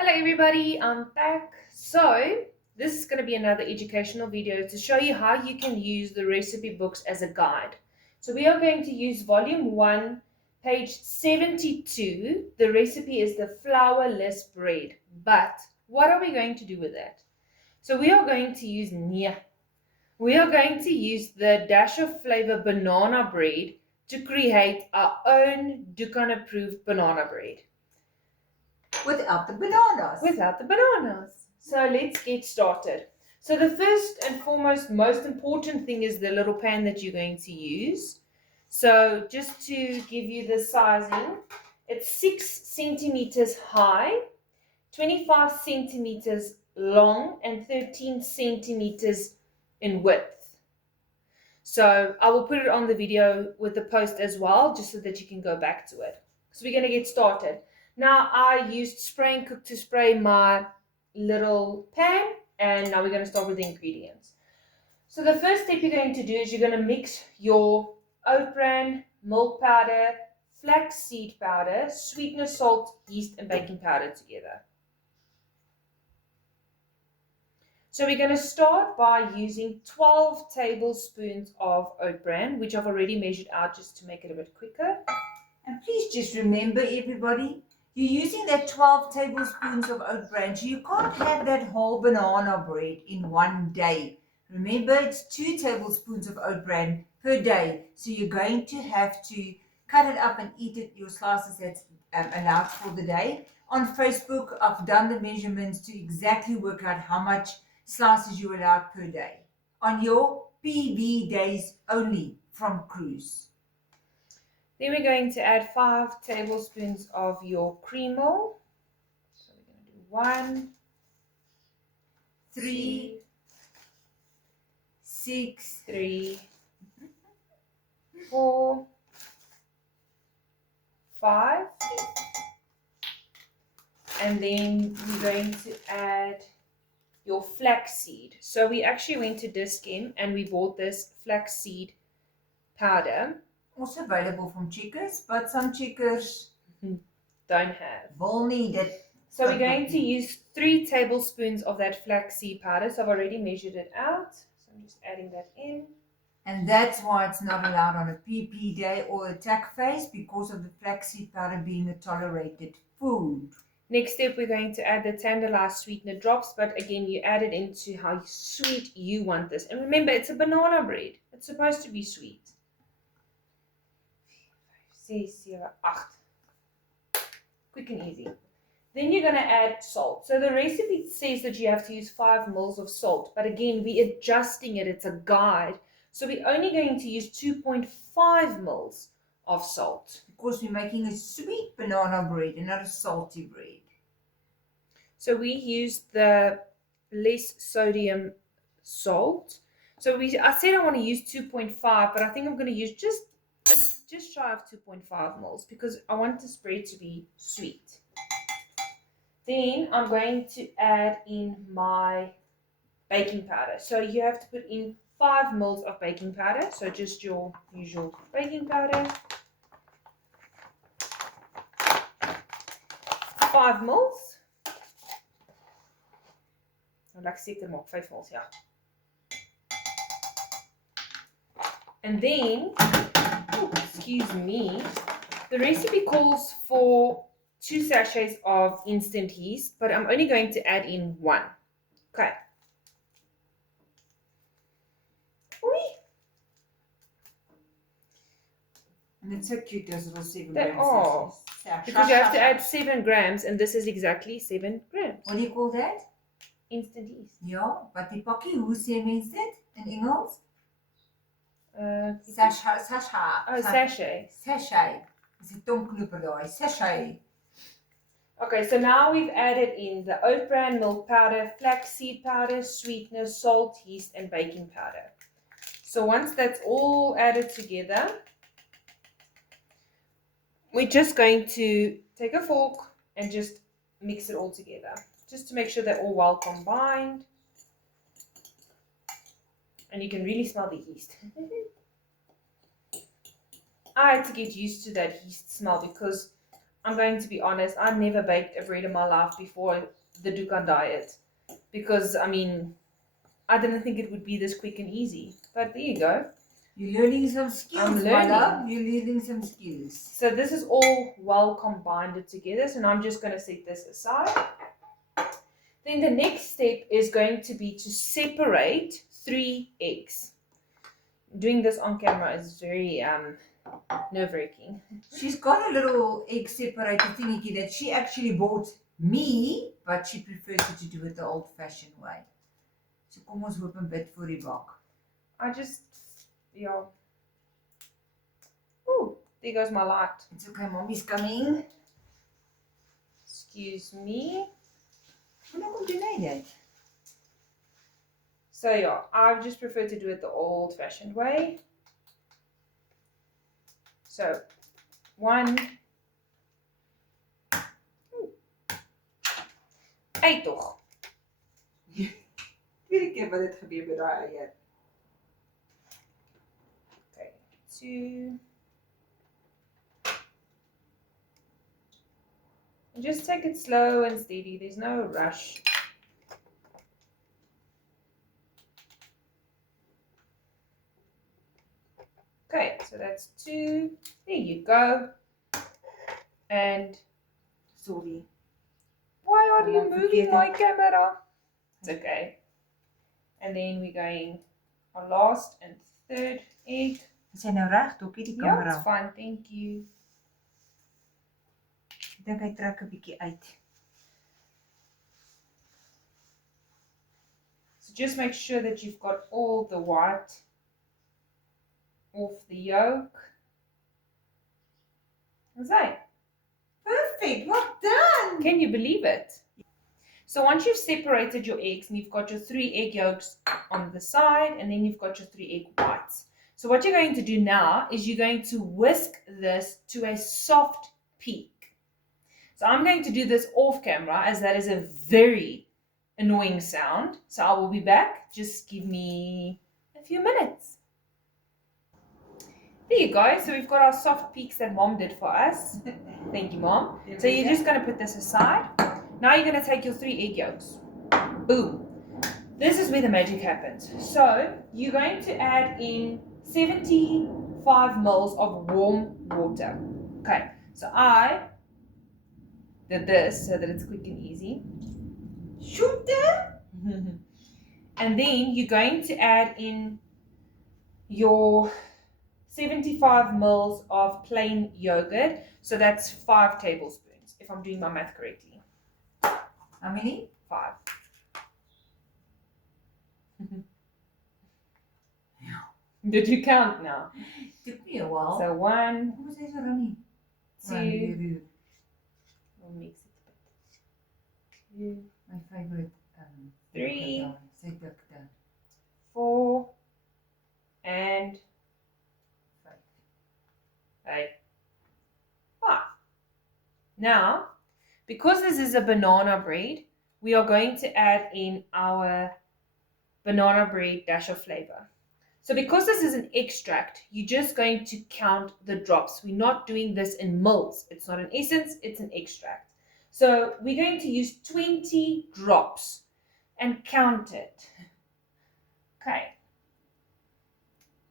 Hello everybody, I'm back. So this is going to be another educational video to show you how you can use the recipe books as a guide. So we are going to use volume 1, page 72. The recipe is the flourless bread. But what are we going to do with that? So we are going to use We are going to use the dash of flavor banana bread to create our own Dukan approved banana bread. Without the bananas. Without the bananas. So let's get started. So the first and foremost, most important thing is the little pan that you're going to use. So just to give you the sizing, it's 6 centimeters high, 25 centimeters long, and 13 centimeters in width. So I will put it on the video with the post as well, just so that you can go back to it. So we're going to get started. Now I used spray and cook to spray my little pan, and now we're going to start with the ingredients. So the first step you're going to do is you're going to mix your oat bran, milk powder, flaxseed powder, sweetener, salt, yeast, and baking powder together. So we're going to start by using 12 tablespoons of oat bran, which I've already measured out just to make it a bit quicker. And please just remember, everybody, you're using that 12 tablespoons of oat bran. So you can't have that whole banana bread in one day. Remember, it's 2 tablespoons of oat bran per day. So you're going to have to cut it up and eat it, your slices that's allowed for the day. On Facebook, I've done the measurements to exactly work out how much slices you're allowed per day on your PB days only from cruise. Then we're going to add 5 tablespoons of your cream oil. So we're going to do 1, 3, 6, 3, 4, 5. And then we're going to add your flaxseed. So we actually went to Dis-Chem and we bought this flaxseed powder. also available from Checkers, but some Checkers Don't have. will need it. So we're going to use 3 tablespoons of that flaxseed powder. So I've already measured it out. So I'm just adding that in. And that's why it's not allowed on a PP day or a tack phase, because of the flaxseed powder being a tolerated food. Next step, we're going to add the tantalized sweetener drops, but again, you add it into how sweet you want this. And remember, it's a banana bread. It's supposed to be sweet. 6, 7, 8. Quick and easy. Then you're going to add salt. So the recipe says that you have to use 5 mils of salt, but again, we're adjusting it. It's a guide. So we're only going to use 2.5 mils of salt. Because we're making a sweet banana bread and not a salty bread. So we use the less sodium salt. So I said I want to use 2.5, but I think I'm going to use just shy of 2.5 mils because I want the spread to be sweet. Then I'm going to add in my baking powder. So you have to put in 5 mils of baking powder. So just your usual baking powder. 5 mils. Like seker maak, 5 mils, ja. And then, excuse me, the recipe calls for 2 sachets of instant yeast, but I'm only going to add in 1. Okay. And it's so cute, those little 7 They grams. are. Because you have to add 7 grams, and this is exactly 7 grams. What do you call that? Instant yeast. Ja, wat die pakkie, hoe sê mens dit in Engels? Sachet. Sachet. Dis 'n tongknoper daai. Sachet. Okay, so now we've added in the oat bran, milk powder, flaxseed powder, sweetener, salt, yeast, and baking powder. So once that's all added together, we're just going to take a fork and just mix it all together, just to make sure they're all well combined. And you can really smell the yeast. I had to get used to that yeast smell because I'm going to be honest, I never baked a bread in my life before the Dukan diet. Because, I mean, I didn't think it would be this quick and easy. But there you go. You're learning some skills, I'm my learning. love. You're learning some skills. So this is all well combined together. So now I'm just going to set this aside. Then the next step is going to be to separate 3 eggs. Doing this on camera is very nerve-wracking. She's got a little egg separator thingy that she actually bought me, but she prefers to do it the old-fashioned way. So kom ons hoop 'n bit vir die bak. I just, yeah. Ooh, there goes my light. It's okay, mommy's coming. Excuse me. Hoe nou kom doen jy dit? So yeah, I just prefer to do it the old-fashioned way. So, 1. Hey toch. Tweede keer wat dit gebeur by daai eier. Okay, 2. And just take it slow and steady. There's no rush. Okay, so that's 2. There you go. And Sorry. why are you Oh, moving forget my it. camera? It's okay. And then we're going our last and 3rd egg. Is jy nou reg, Dokkie, die Yeah, kamera? it's fine. Thank you. Ek dink hy trek 'n bietjie uit. So just make sure that you've got all the white off the yolk. How's that? Perfect. Well done. Can you believe it? So once you've separated your eggs and you've got your 3 egg yolks on the side and then you've got your 3 egg whites. So what you're going to do now is you're going to whisk this to a soft peak. So I'm going to do this off camera as that is a very annoying sound. So I will be back. Just give me a few minutes. There you go. So we've got our soft peaks that Mom did for us. Thank you, Mom. So you're just going to put this aside. Now you're going to take your 3 egg yolks. Boom. This is where the magic happens. So you're going to add in 75 mils of warm water. Okay, so I did this so that it's quick and easy. Shoot them. And then you're going to add in your 75 mils of plain yogurt. So that's 5 tablespoons, if I'm doing my math correctly. How many? 5. Did you count now? Took me a while. So 1, Hoe was hy so running? 2, we'll mix it a bit. 2, My favorite. 3, Say dikte. 4, and 5. 5. Now, because this is a banana bread, we are going to add in our banana bread dash of flavor. So because this is an extract, you're just going to count the drops. We're not doing this in mils. It's not an essence, it's an extract. So we're going to use 20 drops and count it. Okay.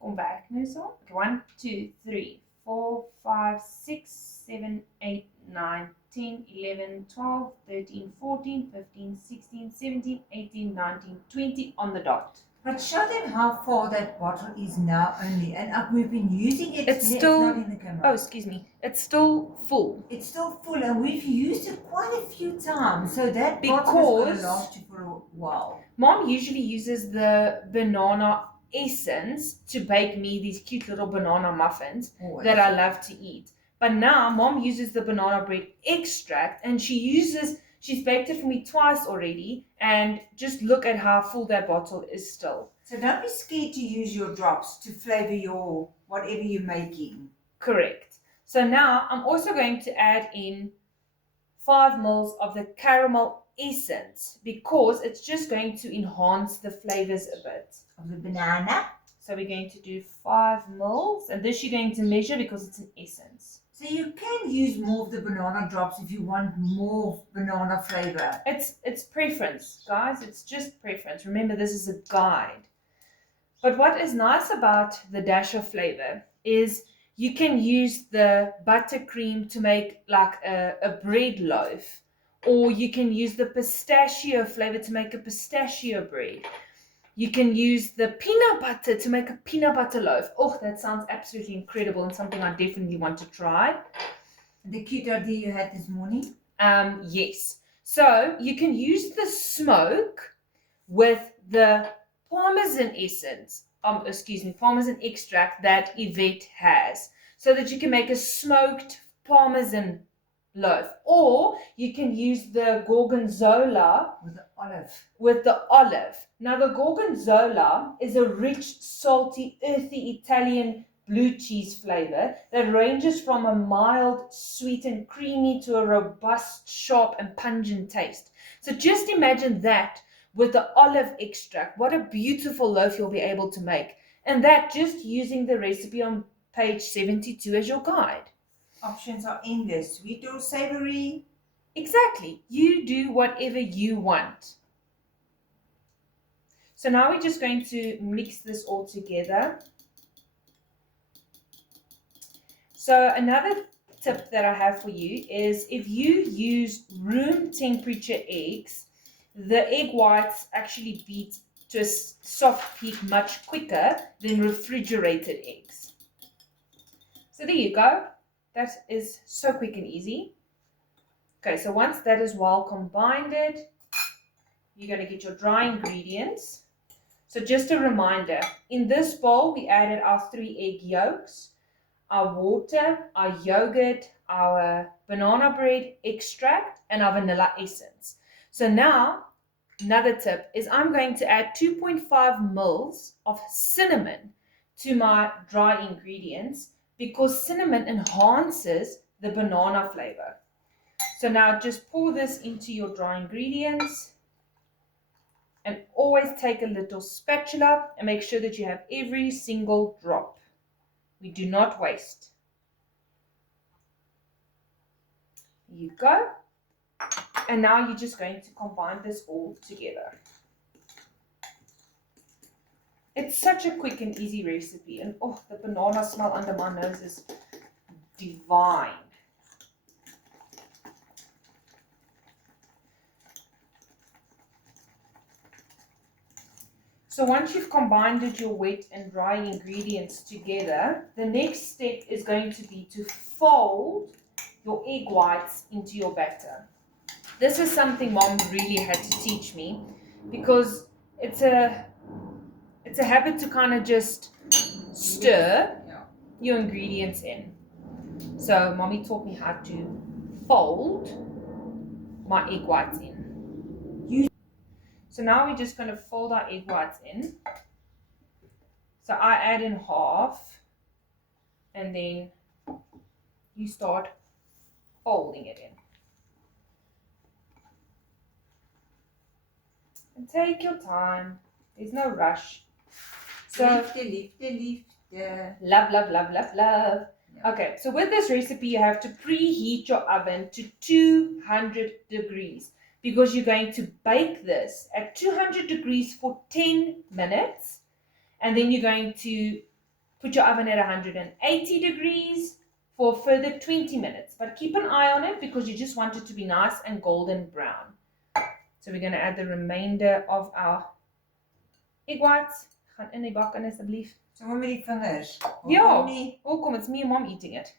Come back, Nusa. 1, 2, 3, 4, 5, 6, 7, 8, 9, 10, 11, 12, 13, 14, 15, 16, 17, 18, 19, 20 on the dot. But show them how far that bottle is now only. And we've been using it. It's It's still- not in the camera. Oh, excuse me. It's still full. It's still full and we've used it quite a few times. So that bottle is going Because- to last you for a while. Mom usually uses the banana essence to bake me these cute little banana muffins Always. that I love to eat. But now Mom uses the banana bread extract and she's baked it for me twice already, and just look at how full that bottle is still. So don't be scared to use your drops to flavor your whatever you're making. Correct. So now I'm also going to add in 5 mils of the caramel essence because it's just going to enhance the flavors a bit. Of the banana. So we're going to do 5 mils, and this you're going to measure because it's an essence. So you can use more of the banana drops if you want more banana flavor. It's preference, guys. It's just preference. Remember, this is a guide. But what is nice about the dash of flavor is you can use the buttercream to make like a bread loaf, or you can use the pistachio flavor to make a pistachio bread. You can use the peanut butter to make a peanut butter loaf. Oh, that sounds absolutely incredible and something I definitely want to try. The cute idea you had this morning? Yes. So you can use the smoke with the Parmesan essence, Parmesan extract that Yvette has, so that you can make a smoked Parmesan loaf. Or you can use the Gorgonzola with the olive. Now, the Gorgonzola is a rich, salty, earthy Italian blue cheese flavor that ranges from a mild, sweet and creamy to a robust, sharp and pungent taste. So just imagine that with the olive extract. What a beautiful loaf you'll be able to make. And that just using the recipe on page 72 as your guide. Options are endless, sweet or savory. Exactly. You do whatever you want. So now we're just going to mix this all together. So another tip that I have for you is if you use room temperature eggs, the egg whites actually beat to a soft peak much quicker than refrigerated eggs. So there you go. That is so quick and easy. Okay, so once that is well combined, you're going to get your dry ingredients. So just a reminder, in this bowl we added our 3 egg yolks, our water, our yogurt, our banana bread extract, and our vanilla essence. So now, another tip is I'm going to add 2.5 mils of cinnamon to my dry ingredients because cinnamon enhances the banana flavor. So now just pour this into your dry ingredients and always take a little spatula and make sure that you have every single drop. We do not waste. There you go. And now you're just going to combine this all together. It's such a quick and easy recipe. And oh, the banana smell under my nose is divine. So once you've combined your wet and dry ingredients together, the next step is going to be to fold your egg whites into your batter. This is something Mom really had to teach me because it's a habit to kind of just stir your ingredients in. So Mommy taught me how to fold my egg whites in. So now we're just going to fold our egg whites in. So I add in half and then you start folding it in. And take your time. There's no rush. So Liefde. love, love, love, love, love. Okay, so with this recipe, you have to preheat your oven to 200 degrees because you're going to bake this at 200 degrees for 10 minutes. And then you're going to put your oven at 180 degrees for a further 20 minutes. But keep an eye on it because you just want it to be nice and golden brown. So we're going to add the remainder of our egg whites. Gaan in die bak in asseblief. So met die vingers. Ja. Welkom, it's me and Mom eating it.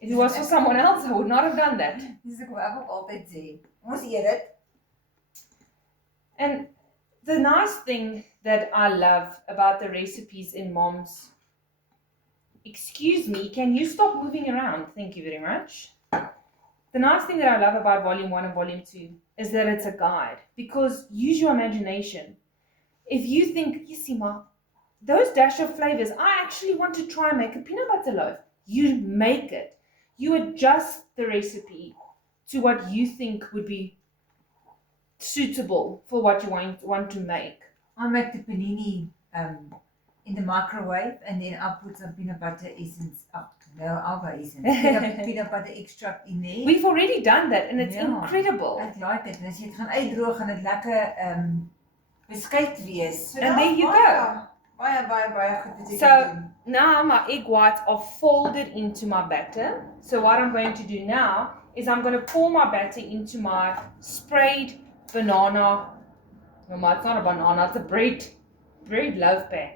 If it was for someone else, I would not have done that. Dis ek ook altyd sê. Ons eet dit. And the nice thing that I love about the recipes in Mom's... Excuse me, can you stop moving around? Thank you very much. The nice thing that I love about Volume 1 and Volume 2 is that it's a guide. Because use your imagination. If you think, Yesima, those dash of flavors, I actually want to try and make a peanut butter loaf. You make it. You adjust the recipe to what you think would be suitable for what you want to make. I make the panini in the microwave and then I put some peanut butter essence up No, alga isn't. Peanut butter extract in there. We've already done that and it's Ja. incredible. Ek like dit. En as jy dit gaan uitdroog gaan dit lekker beskuit wees. So And daar's there you baie goed wat jy So, kan doen. Now my egg whites are folded into my batter. So what I'm going to do now is I'm going to pour my batter into my sprayed banana. Mama, it's not a banana, it's a bread loaf pan.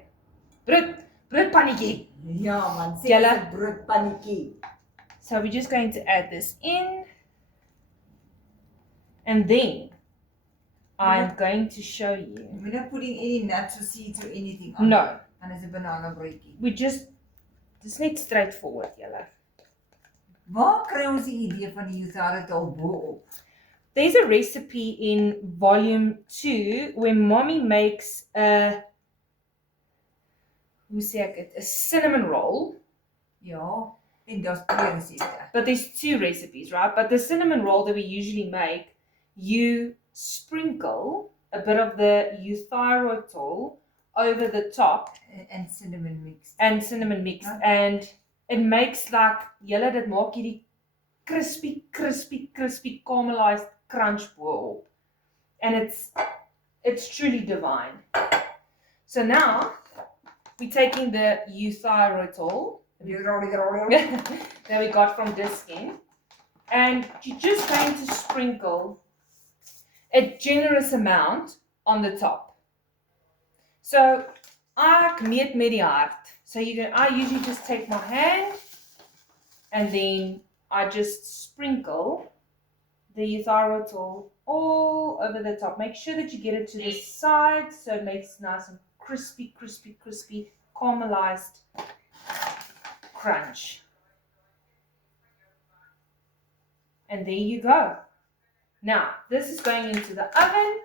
Bread pannetjie. Ja man, sê Julle- dis 'n broodpannetjie. So we're just going to add this in. And then I'm going to show you. We're not putting any nuts or seeds or anything on. No, And it's 'n banana broodjie. we just, it's net straightforward, julle. Waar kry ons die idee van die Jutharitol bo-op? There's a recipe in volume 2 where mommy makes a cinnamon roll. Ja, en daar's twee resepte. But there's 2 recipes, right? But the cinnamon roll that we usually make, you sprinkle a bit of the euthyroytol over the top And cinnamon mix. and cinnamon mix. Ja. And it makes like, julle, dit maak hierdie crispy caramelized crunch boil. And it's truly divine. So now, we're taking the euthyroytol that we got from Diskin, and you're just going to sprinkle a generous amount on the top. So ek meet met die hart. So I usually just take my hand and then I just sprinkle the euthyroytol all over the top. Make sure that you get it to the side so it makes nice and crispy, caramelized crunch. And there you go. Now, this is going into the oven.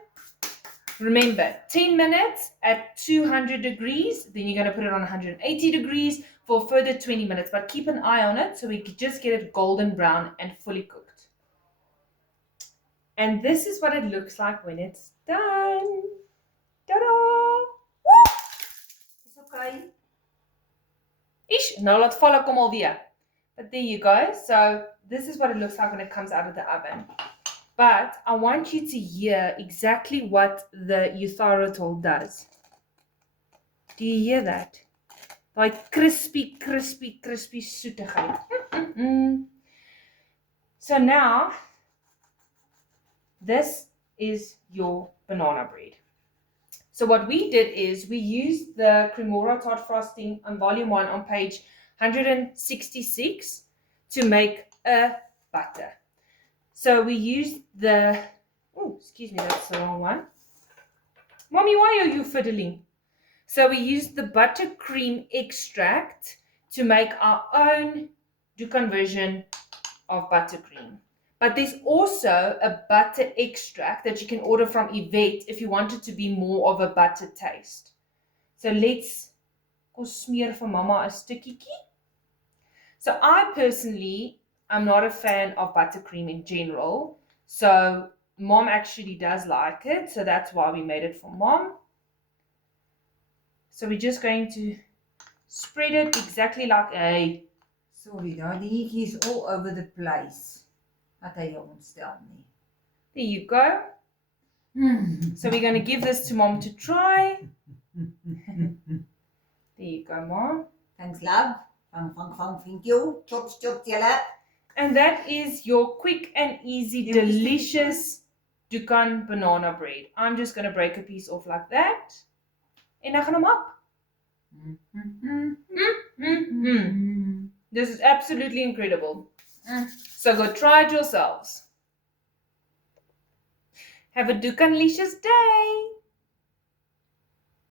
Remember, 10 minutes at 200 degrees. Then you're going to put it on 180 degrees for a further 20 minutes. But keep an eye on it so we can just get it golden brown and fully cooked. And this is what it looks like when it's done. Ta-da! Dis okay. Ish, nou laat val kom alweer. But there you go. So this is what it looks like when it comes out of the oven. But I want you to hear exactly what the euthyroytol does. Do you hear that? Like crispy soetigheid. So now, this is your banana bread. So what we did is we used the Cremora tart frosting on volume 1 on page 166 to make a butter. So we used the, oh, excuse me, that's the wrong one. Mommy, why are you fiddling? So we used the buttercream extract to make our own Dukan version of buttercream. But there's also a butter extract that you can order from Yvette if you want it to be more of a butter taste. So let's go smear for mama a stukkie. So I personally, I'm not a fan of buttercream in general. So mom actually does like it. So that's why we made it for mom. So we're just going to spread it exactly like a... Sorry, daai dingetjie is all over the place. Wat hy jou ontstel nie. There you go. So we're going to give this to mom to try. There you go, mom. Thanks, love. Thank you. Chops, julle. And that is your quick and easy, delicious Dukan banana bread. I'm just going to break a piece off like that. En ek gaan hom op. This is absolutely incredible. So go try it yourselves. Have a Dukanlicious day.